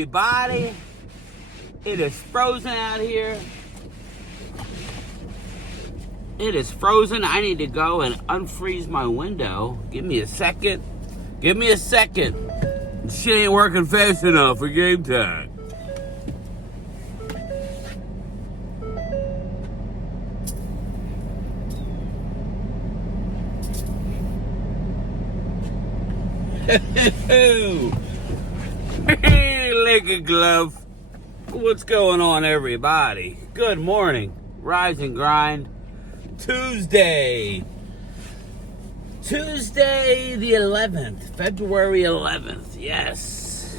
everybody. It is frozen out here. It is frozen. I need to go and unfreeze my window. Give me a second. Give me a second. This shit ain't working fast enough for game time. Hey, Liquor Glove. What's going on, everybody? Good morning. Rise and grind. Tuesday the 11th. February 11th. Yes.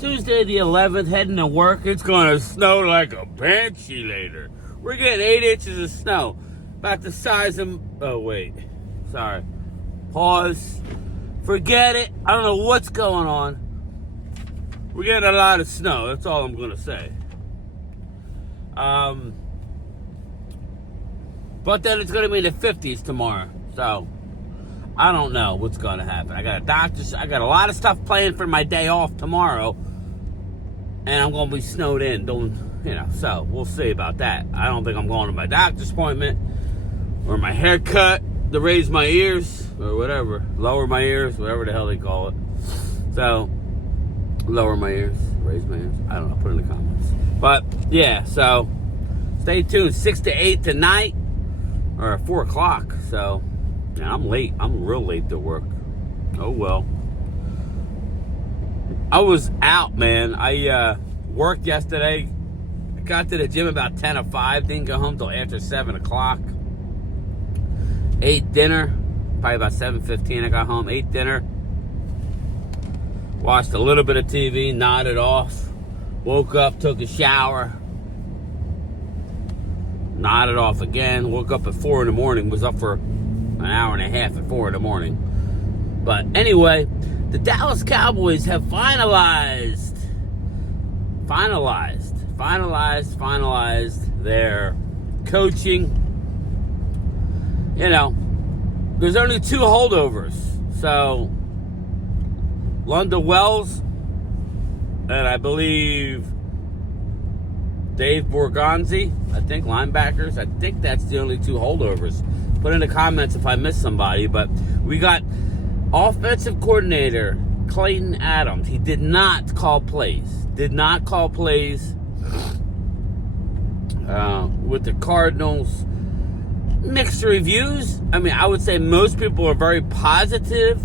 Tuesday the 11th. Heading to work. It's going to snow like a banshee later. We're getting 8 inches of snow. About the size of... Oh, wait. Sorry. Pause. Forget it. I don't know what's going on. We're getting a lot of snow. That's all I'm going to say. But then it's going to be in the 50s tomorrow. So, I don't know what's going to happen. I got a lot of stuff planned for my day off tomorrow. And I'm going to be snowed in. So, we'll see about that. I don't think I'm going to my doctor's appointment. Or my haircut. To raise my ears, or whatever. Lower my ears, whatever the hell they call it. So, lower my ears, raise my ears. I don't know, put it in the comments. But, yeah, so, stay tuned. 6 to 8 tonight, or 4 o'clock. So, yeah, I'm late. I'm real late to work. Oh, well. I was out, man. I worked yesterday. I got to the gym about 10 or 5. Didn't go home till after 7 o'clock. Ate dinner, probably about 7:15 I got home, ate dinner, watched a little bit of TV, nodded off, woke up, took a shower, nodded off again, woke up at 4 in the morning, was up for an hour and a half at 4 in the morning. But anyway, the Dallas Cowboys have finalized their coaching. You know, there's only 2 holdovers. So, London Wells and I believe Dave Borgonzi, I think linebackers. I think that's the only 2 holdovers. Put in the comments if I missed somebody. But we got offensive coordinator Clayton Adams. He did not call plays. With the Cardinals. Mixed reviews. I mean, I would say most people are very positive.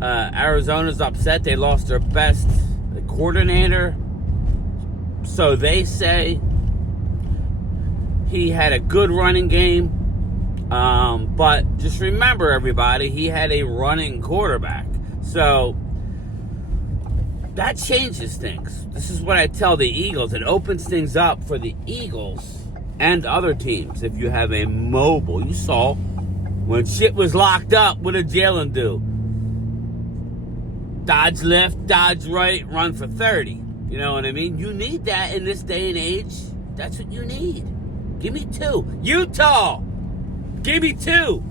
Arizona's upset. They lost their best coordinator. So they say he had a good running game. But just remember, everybody, he had a running quarterback. So that changes things. This is what I tell the Eagles. It opens things up for the Eagles and other teams. If you have a mobile, you saw when shit was locked up, what did Jalen do? Dodge left, dodge right, run for 30. You know what I mean? You need that in this day and age. That's what you need. Give me 2. Utah! Give me 2.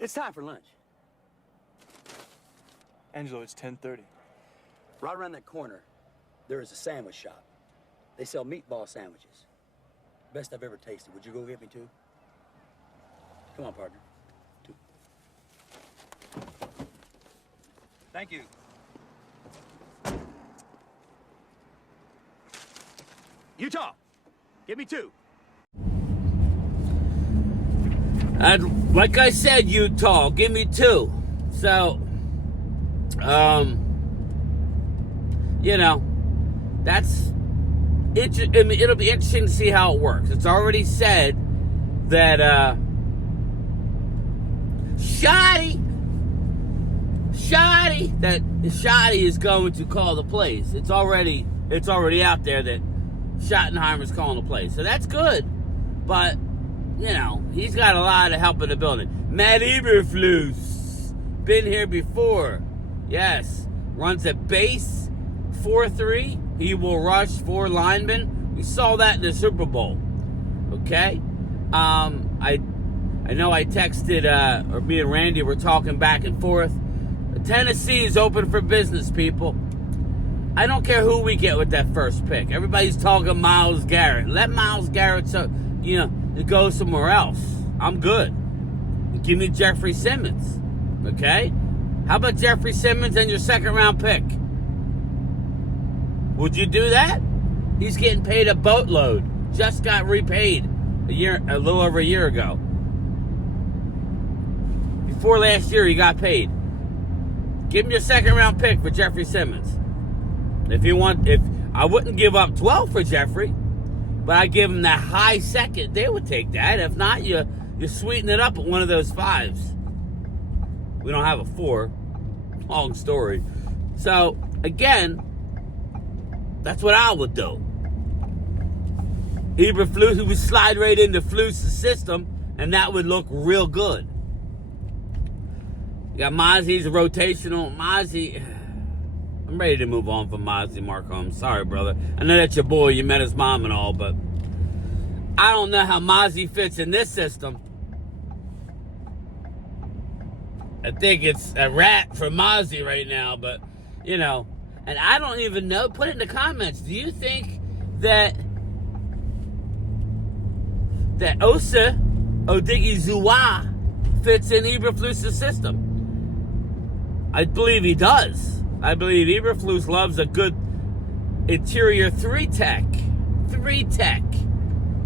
It's time for lunch. Angelo, it's 10:30. Right around that corner, there is a sandwich shop. They sell meatball sandwiches. Best I've ever tasted. Would you go get me 2? Come on, partner. 2. Thank you. Utah, give me 2. And like I said, Utah, give me 2. So, you know, that's it. I mean, it'll be interesting to see how it works. It's already said that Shoddy is going to call the plays. It's already out there that Schottenheimer's calling the plays. So that's good. But, you know, he's got a lot of help in the building. Matt Eberflus, been here before. Yes. Runs a base 4-3. He will rush 4 linemen. We saw that in the Super Bowl. Okay? I know I texted, or me and Randy were talking back and forth. Tennessee is open for business, people. I don't care who we get with that first pick. Everybody's talking Myles Garrett. Let Myles Garrett, go somewhere else. I'm good. Give me Jeffrey Simmons. Okay? How about Jeffrey Simmons and your second round pick? Would you do that? He's getting paid a boatload. Just got repaid a little over a year ago. Before last year, he got paid. Give him your second round pick for Jeffrey Simmons. If I wouldn't give up 12 for Jeffrey, but I give him that high second, they would take that. If not, you sweeten it up at one of those 5s. We don't have a 4. Long story. So, again, that's what I would do. Eberflus, he would slide right into Flus' system, and that would look real good. You got Mozzie's rotational. Mozzie, I'm ready to move on from Mozzie, Marco. I'm sorry, brother. I know that's your boy. You met his mom and all, but I don't know how Mozzie fits in this system. I think it's a rat for Mozzie right now, but, and I don't even know. Put it in the comments. Do you think that Osa Odigizua fits in Eberflus' system? I believe he does. I believe Eberflus loves a good interior 3-tech. 3-tech.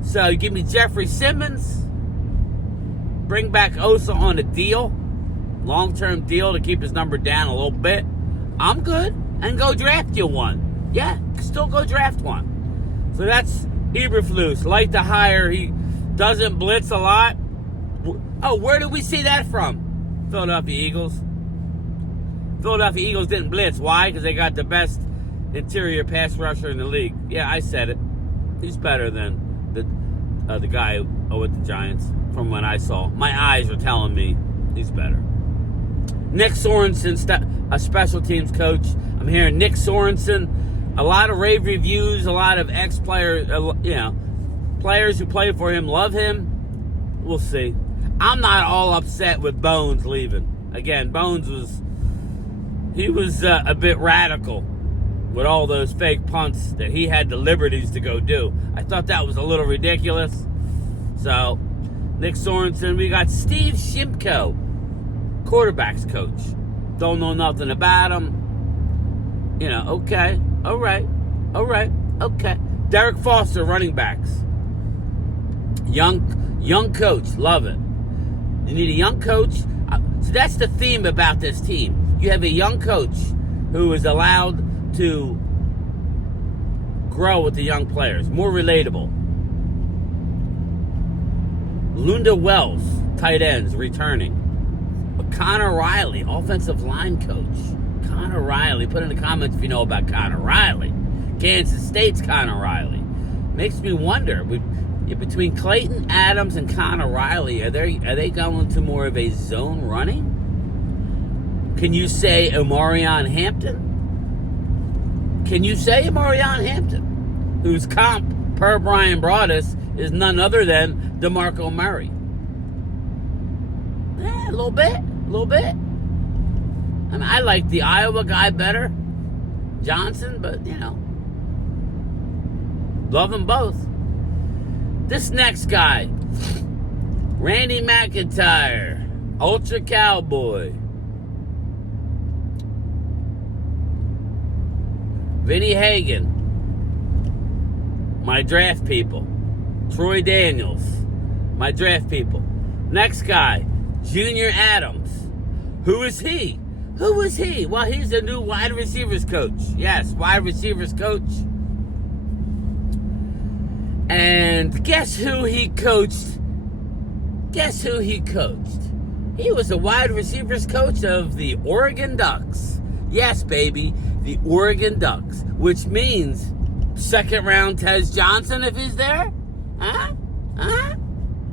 So you give me Jeffrey Simmons. Bring back Osa on a deal. Long-term deal to keep his number down a little bit. I'm good. And go draft you one. Yeah, still go draft one. So that's Eberflus. Like to hire. He doesn't blitz a lot. Oh, where did we see that from? Philadelphia Eagles. Philadelphia Eagles didn't blitz. Why? Because they got the best interior pass rusher in the league. Yeah, I said it. He's better than the guy with the Giants from what I saw. My eyes are telling me he's better. Nick Sorensen, a special teams coach. I'm hearing Nick Sorensen. A lot of rave reviews, a lot of ex-players, players who play for him love him. We'll see. I'm not all upset with Bones leaving. Again, Bones was a bit radical with all those fake punts that he had the liberties to go do. I thought that was a little ridiculous. So, Nick Sorensen. We got Steve Shimko, quarterbacks coach. Don't know nothing about him. Okay. All right. Okay. Derek Foster, running backs. Young coach. Love it. You need a young coach. So that's the theme about this team. You have a young coach who is allowed to grow with the young players. More relatable. Lunda Wells, tight ends, returning. Connor Riley, offensive line coach. Connor Riley. Put in the comments if you know about Connor Riley. Kansas State's Connor Riley. Makes me wonder, between Clayton Adams and Connor Riley, are they going to more of a zone running? Can you say Omarion Hampton? Can you say Omarion Hampton, whose comp, per Brian Broaddus, is none other than DeMarco Murray? A little bit. I mean, I like the Iowa guy better, Johnson, but, love them both. This next guy, Randy McIntyre, Ultra Cowboy. Vinny Hagan, my draft people. Troy Daniels, my draft people. Next guy, Junior Adams. Who is he? Well, he's the new wide receivers coach. Yes, wide receivers coach. And guess who he coached? He was the wide receivers coach of the Oregon Ducks. Yes, baby, the Oregon Ducks. Which means second round Tez Johnson if he's there? Huh?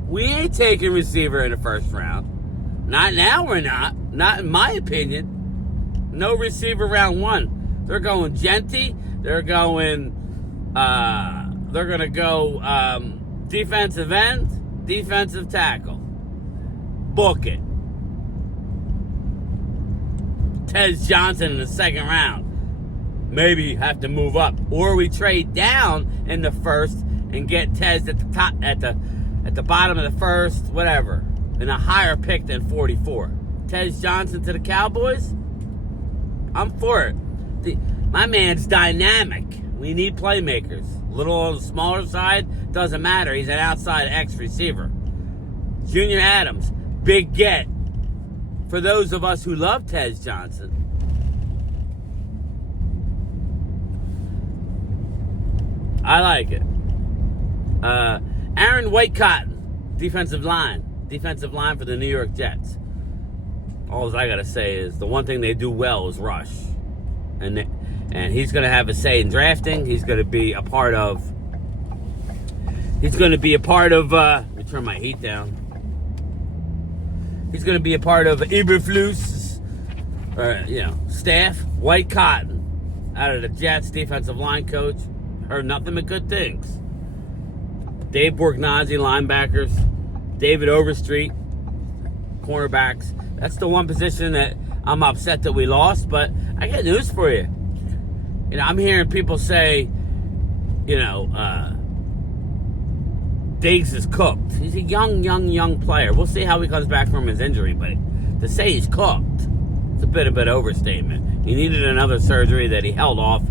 We ain't taking receiver in the first round. Not now, we're not. Not in my opinion. No receiver round 1. They're going Genty. They're going to go defensive end, defensive tackle. Book it. Tez Johnson in the second round. maybe have to move up, or we trade down in the first and get Tez at the top, at the bottom of the first, whatever, and a higher pick than 44. Tez Johnson to the Cowboys. I'm for it. My man's dynamic. We need playmakers. Little on the smaller side, doesn't matter. He's an outside X receiver. Junior Adams, big get. For those of us who love Tez Johnson. I like it. Aaron Whitecotton, defensive line for the New York Jets. All I gotta say is the one thing they do well is rush, and he's gonna have a say in drafting. He's gonna be a part of. Let me turn my heat down. He's gonna be a part of Eberflus's, staff. Whitecotton, out of the Jets, defensive line coach. Heard nothing but good things. Dave Borgnazzi, linebackers. David Overstreet, cornerbacks. That's the one position that I'm upset that we lost, but I got news for you. I'm hearing people say, Diggs is cooked. He's a young player. We'll see how he comes back from his injury, but to say he's cooked, it's a bit of an overstatement. He needed another surgery that he held off.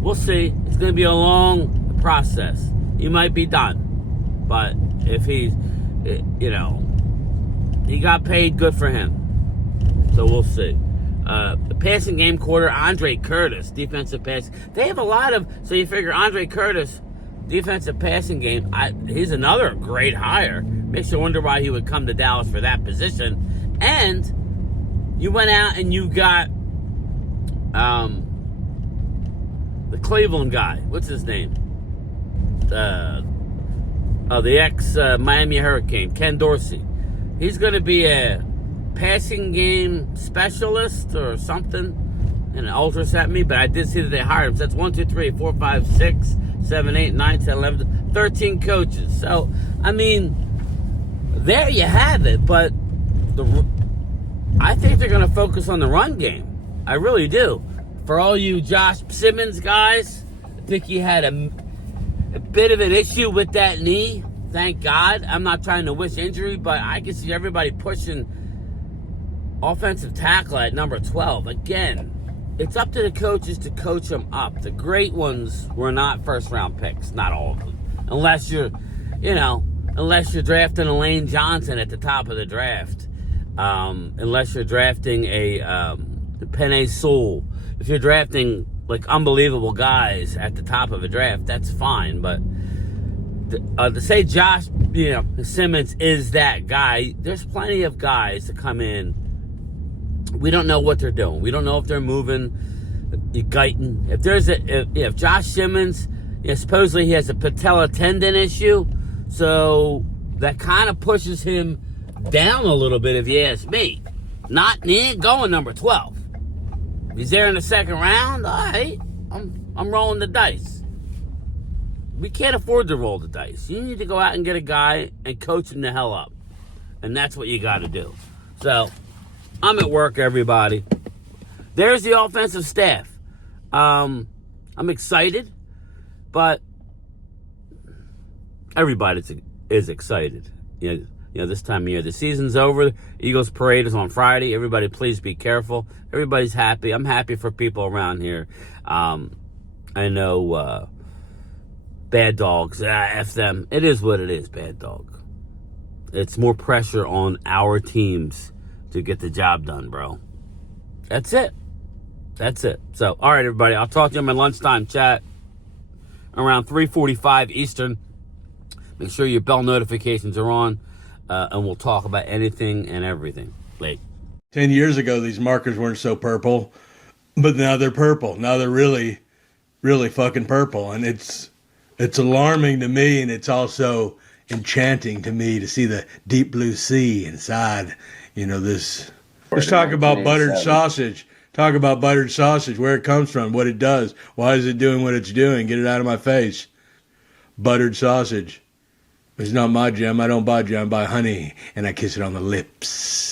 We'll see. It's going to be a long process. He might be done, but if he's, he got paid, good for him. So we'll see. The passing game quarter, Andre Curtis, defensive pass. They have a lot of, so you figure Andre Curtis, defensive passing game, he's another great hire. Makes you wonder why he would come to Dallas for that position. And you went out and you got the Cleveland guy. What's his name? The ex-Miami Hurricane, Ken Dorsey. He's going to be a passing game specialist or something. And Ultra sent me, but I did see that they hired him. So that's 1, 2, 3, 4, 5, 6, 7, 8, 9, 10, 11, 13 coaches. So, there you have it. But I think they're going to focus on the run game. I really do. For all you Josh Simmons guys, I think he had a bit of an issue with that knee. Thank God. I'm not trying to wish injury, but I can see everybody pushing offensive tackle at number 12. Again, it's up to the coaches to coach them up. The great ones were not first-round picks. Not all of them. Unless you're drafting a Lane Johnson at the top of the draft. Unless you're drafting a Penei Sewell. If you're drafting like unbelievable guys at the top of a draft, that's fine. But to say Josh, Simmons is that guy, there's plenty of guys to come in. We don't know what they're doing. We don't know if they're moving, Guyton. If Josh Simmons, supposedly he has a patella tendon issue, so that kind of pushes him down a little bit, if you ask me. He ain't going number 12. He's there in the second round. All right, I'm rolling the dice. We can't afford to roll the dice. You need to go out and get a guy and coach him the hell up, and that's what you got to do. So, I'm at work, everybody. There's the offensive staff. I'm excited, but everybody is excited. This time of year, the season's over. Eagles parade is on Friday. Everybody, please be careful. Everybody's happy. I'm happy for people around here. I know bad dogs. F them. It is what it is, bad dog. It's more pressure on our teams to get the job done, bro. That's it. So, all right, everybody. I'll talk to you in my lunchtime chat around 3:45 Eastern. Make sure your bell notifications are on, and we'll talk about anything and everything. Late. 10 years ago, these markers weren't so purple, but now they're purple. Now they're really, really fucking purple, and it's alarming to me, and it's also enchanting to me to see the deep blue sea inside. This. Let's talk about buttered sausage. Talk about buttered sausage, where it comes from, what it does, why is it doing what it's doing. Get it out of my face. Buttered sausage. It's not my jam. I don't buy jam. I buy honey, and I kiss it on the lips.